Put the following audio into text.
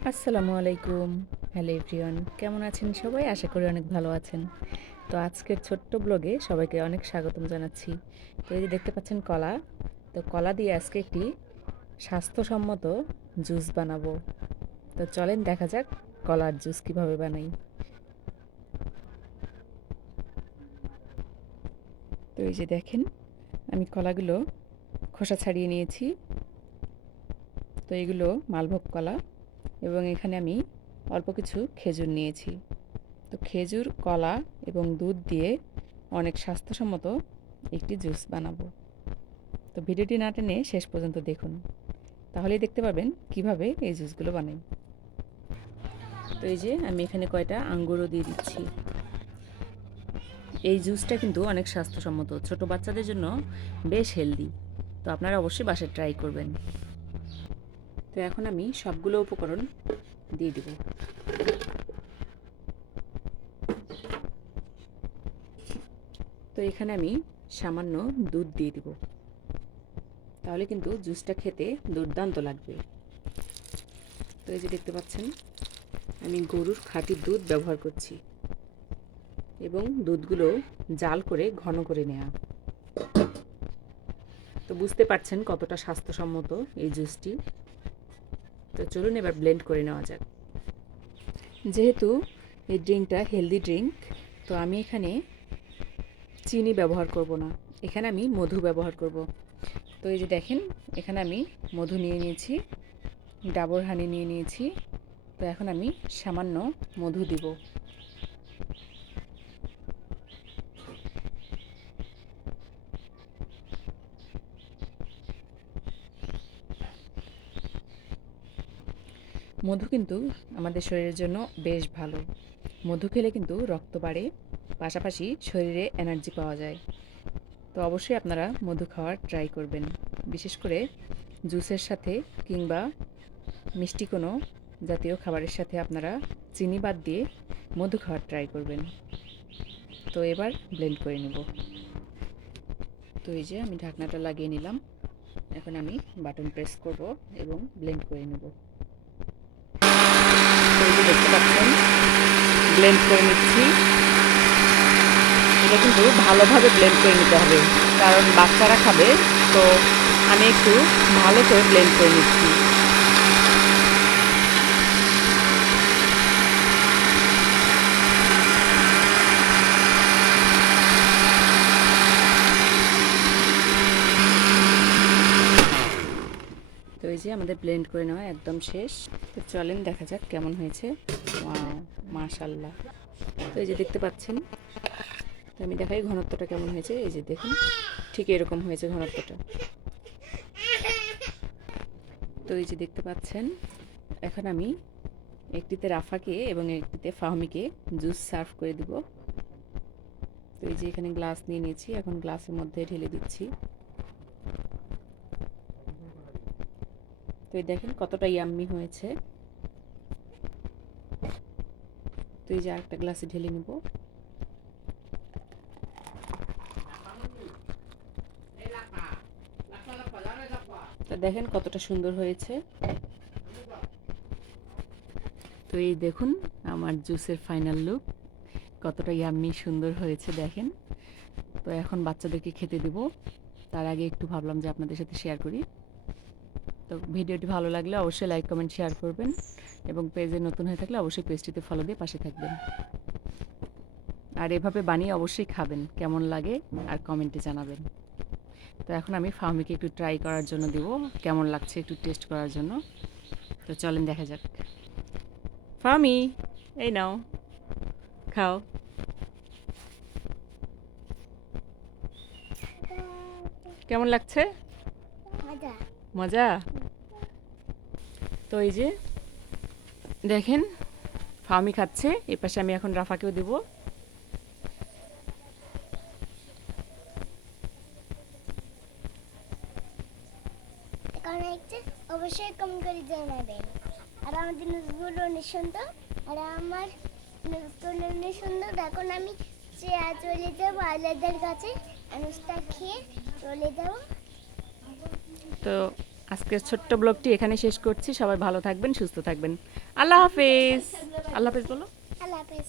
আসসালামু আলাইকুম। Hello everyone, কেমন আছেন সবাই? আশা করি অনেক ভালো আছেন। তো আজকের ছোট্ট ব্লগে সবাইকে অনেক স্বাগতম জানাচ্ছি। তো এই যে দেখতে পাচ্ছেন কলা। তো কলা দিয়ে আজকে একটি স্বাস্থ্যসম্মত জুস বানাবো। তো চলেন দেখা যাক কলার জুস কিভাবে বানাই। তো এই যে দেখেন, আমি কলাগুলো খোসা ছাড়িয়ে নিয়েছি। তো এগুলো মালভোগ কলা, এবং এখানে আমি অল্প কিছু খেজুর নিয়েছি। তো খেজুর, কলা এবং দুধ দিয়ে অনেক স্বাস্থ্যসম্মত একটি জুস বানাবো। তো ভিডিওটি না টেনে শেষ পর্যন্ত দেখুন, তাহলেই দেখতে পাবেন কিভাবে এই জুসগুলো বানাই। তো এই যে আমি এখানে কয়টা আঙ্গুরও দিয়ে দিচ্ছি। এই জুসটা কিন্তু অনেক স্বাস্থ্যসম্মত, ছোট বাচ্চাদের জন্য বেশ হেলদি। তো আপনারা অবশ্যই বাসায় ট্রাই করবেন। তো এখন আমি সবগুলো উপকরণ দিয়ে দিব। তো এখানে আমি সামান্য দুধ দিয়ে দিব, তাহলে কিন্তু জুসটা খেতে দুর্দান্ত লাগবে। তো এই যে দেখতে পাচ্ছেন, আমি গরুর খাঁটি দুধ ব্যবহার করছি, এবং দুধগুলো জাল করে ঘন করে নেওয়া। তো বুঝতে পারছেন কতটা স্বাস্থ্যসম্মত এই জুসটি। তো চলুন এবার ব্লেন্ড করে নেওয়া যাক। যেহেতু এই ড্রিঙ্কটা হেলদি ড্রিঙ্ক, তো আমি এখানে চিনি ব্যবহার করব না, এখানে আমি মধু ব্যবহার করব। তো এই যে দেখেন, এখানে আমি মধু নিয়ে নিয়েছি, ডাবর হানি নিয়ে নিয়েছি। তো এখন আমি সামান্য মধু দিব। মধু কিন্তু আমাদের শরীরের জন্য বেশ ভালো। মধু খেলে কিন্তু রক্ত বাড়ে, পাশাপাশি শরীরে এনার্জি পাওয়া যায়। তো অবশ্যই আপনারা মধু খাওয়ার ট্রাই করবেন, বিশেষ করে জুসের সাথে কিংবা মিষ্টি কোনো জাতীয় খাবারের সাথে আপনারা চিনি বাদ দিয়ে মধু খাওয়ার ট্রাই করবেন। তো এবার ব্লেন্ড করে নেব। তো এই যে আমি ঢাকনাটা লাগিয়ে নিলাম, এখন আমি বাটন প্রেস করব এবং ব্লেন্ড করে নেব। তো এই যে দেখতে পাচ্ছেন, ব্লেন্ড করে নিচ্ছি। এটা কিন্তু ভালোভাবে ব্লেন্ড করে নিতে হবে, কারণ বাচ্চারা খাবে। তো আমি একটু ভালো করে ব্লেন্ড করে নিচ্ছি। তো এই যে আমাদের ব্লেন্ড করে নেওয়া একদম শেষ। তো চলেন দেখা যাক কেমন হয়েছে। ওয়াও, মাশাআল্লাহ। তো এই যে দেখতে পাচ্ছেন, তো আমি দেখাই ঘনত্বটা কেমন হয়েছে। এই যে দেখুন, ঠিক এরকম হয়েছে ঘনত্বটা। তো এই যে দেখতে পাচ্ছেন, এখন আমি একটিতে রাফাকে এবং একটিতে ফাহমিকে জুস সার্ভ করে দিব। তো এই যে এখানে গ্লাস নিয়ে নিয়েছি, এখন গ্লাসের মধ্যে ঢেলে দিচ্ছি। তো এই দেখেন কতটা ইয়াম্মি হয়েছে। তো এই যে আরেকটা গ্লাসে ঢেলে নিব। তো দেখেন কতটা সুন্দর হয়েছে। তো এই দেখুন আমার জুসের ফাইনাল লুক, কতটা ইয়াম্মি সুন্দর হয়েছে দেখেন। তো এখন বাচ্চাদেরকে খেতে দেব, তার আগে একটু ভাবলাম যে আপনাদের সাথে শেয়ার করি। তো ভিডিওটি ভালো লাগলে অবশ্যই লাইক কমেন্ট শেয়ার করবেন, এবং পেজে নতুন হয়ে থাকলে অবশ্যই পেজটিতে ফলো দিয়ে পাশে থাকবেন। আর এভাবে বানিয়ে অবশ্যই খাবেন, কেমন লাগে আর কমেন্টে জানাবেন। তো এখন আমি ফাহমিকে একটু ট্রাই করার জন্য দিব, কেমন লাগছে একটু টেস্ট করার জন্য। তো চলেন দেখা যাক। ফাহমি, এই নাও, খাও। কেমন লাগছে? মজা। তো এই যে দেখেন, ফাহমি খাচ্ছে, এই পাশে আমি এখন রাফাকেও দেব। অবশ্যই কমেন্ট করে জানাবেন। আর আমাদের নিউজগুলো অনেক সুন্দর, আর আমার নিউজগুলো অনেক সুন্দর। এখন আমি চলে যাবো আইলাদের কাছে, আনুষটা খেয়ে চলে যাবো। তো আজকের ছোট্ট ব্লগটি এখানে শেষ করছি। সবাই ভালো থাকবেন, সুস্থ থাকবেন। আল্লাহ হাফেজ। আল্লাহ হাফেজ বলো। আল্লাহ হাফেজ।